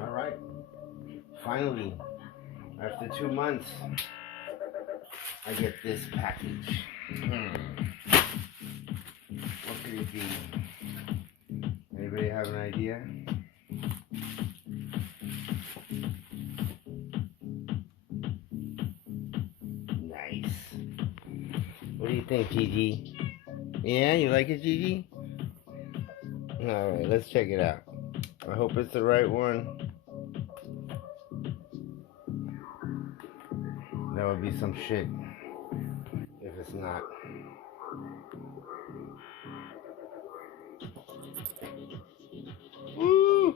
Alright. Finally, after 2 months, I get this package. What could it be? Anybody have an idea? Nice. What do you think, Gigi? Yeah, you like it, Gigi? Alright, let's check it out. I hope it's the right one. That would be some shit if it's not. Woo!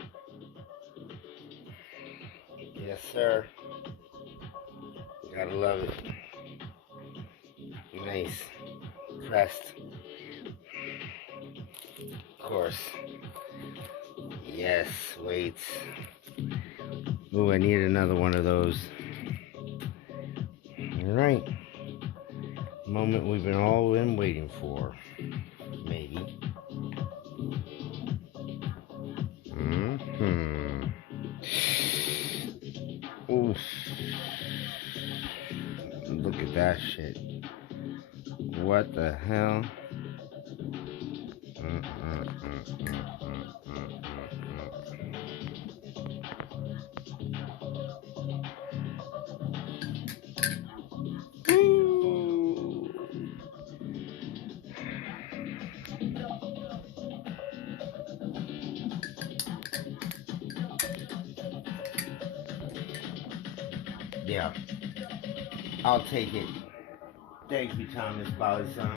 Yes, sir. Gotta love it. Nice. Pressed. Of course. Yes, wait. Ooh, I need another one of those. Alright. Moment we've all been waiting for. Maybe. Oof. Look at that shit. What the hell? Yeah, I'll take it. Thank you, Thomas Balisong.